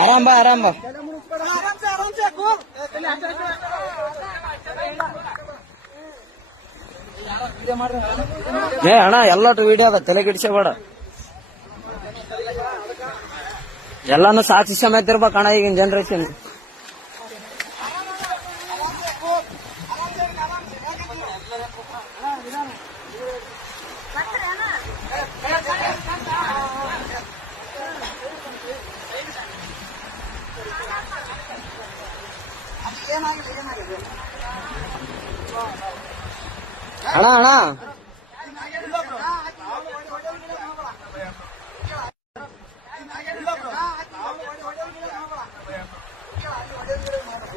ಆರಾಮ್ ಬಾ ಆರಾಮ್ ಬಾ. ಏ ಅಣ್ಣ ಎಲ್ಲಟು ವಿಡಿಯೋ ಅದ, ತಲೆ ಗಿಡ್ಸಬೇಡ. ಎಲ್ಲಾನು ಸಾಕ್ಷಿ ಸಮೇತ ಇರ್ಬೇಕಣ್ಣ ಈಗಿನ ಜನರೇಷನ್. ಅಣ್ಣ ಅಣ್ಣ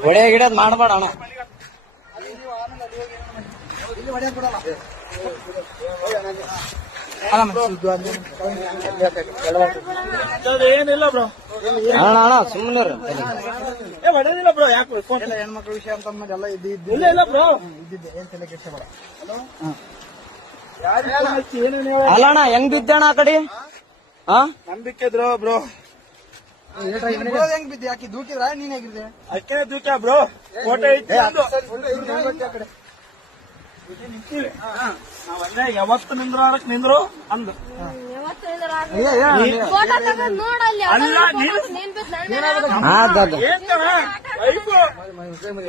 ಹೊಡೆ ಗಿಡದ್ ಮಾಡ್ಬೇಡ ಅಣ್ಣ. ಏನಿಲ್ಲ ಬ್ರೋ, ಅಣ್ಣ ಅಣ್ಣ ಸುಮ್ಮನೆ ಹೊಡೆದಿಲ್ಲ ಬ್ರೋ. ಯಾಕೆ ಹೆಣ್ಮಕ್ಳ ವಿಷಯ ಅಂತ ಎಲ್ಲ ಇಲ್ಲ ಇಲ್ಲ ಬ್ರೋ, ಇದ್ದಿದ್ದೆ ಏನ್ ತಲೆ ಕೆಡ್ಸಬೇಡ. ಅಲ್ಲ ಅಣ್ಣ ಹೆಂಗ್ ಬಿದ್ದಣ್ಣ ಆ ಕಡೆ? ನಂಬಿಕೆ ಇದ್ರು ಬ್ರೋ. ಹೆಂಗ್ ಬಿದ್ದೆ? ಯಾಕೆ ದೂಕಿದ್ರ ನೀನ್ ಹೇಗಿದ್ದೆ? ಅಕ್ಕೇ ದೂಕ ಬ್ರೋ. ಫೋಟೋ ಇಟ್ಟು ನಾವಲ್ಲೇ ಯಾವತ್ತು ನಿಂದ್ರಕ್ ನಿಂದ್ರು ಅಂದು.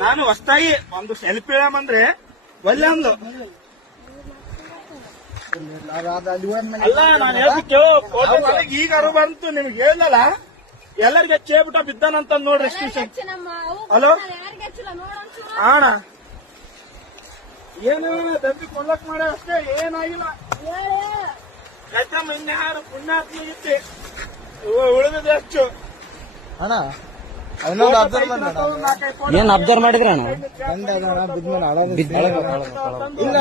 ನಾನು ಹೊಸ್ತಾಗಿ ಒಂದು ಸೆಲ್ಫಿ ಹೇಳಂದ್ರೆ ಒಳ್ಳೆ ಅಂದು. ಅಲ್ಲ ನಾನು ಹೇಳ್ಬಿಟ್ಟು ಫೋಟೋ ಈಗ ಅರು ಬಂತು ನಿಮ್ಗೆ ಹೇಳಲ್ಲ. ಎಲ್ಲರಿಗೆ ಚೇಬಿಟ್ಟ ಬಿದ್ದಾನಂತ ನೋಡ್ರಿ. ಹಲೋ ಅಣ್ಣ, ಏನು ದಂಬಿ ಕೊಳ್ಳಕ್ ಮಾಡ ಅಷ್ಟೇ, ಏನಾಗಿಲ್ಲ. ಕಚ್ಚಮ್ಮ ಇನ್ಯಾರು ಪುಣ್ಯಾತ್ಮ ಇತ್ತು, ಉಳಿದ ಹೆಚ್ಚು. ಅಣ್ಣ ಏನ್ ಅಬ್ಸರ್ವ್ ಮಾಡಿದ್ರಿ ಅಣ್ಣ? ಬಿದ್ಮೇಲೆ ಬಿದ್ದ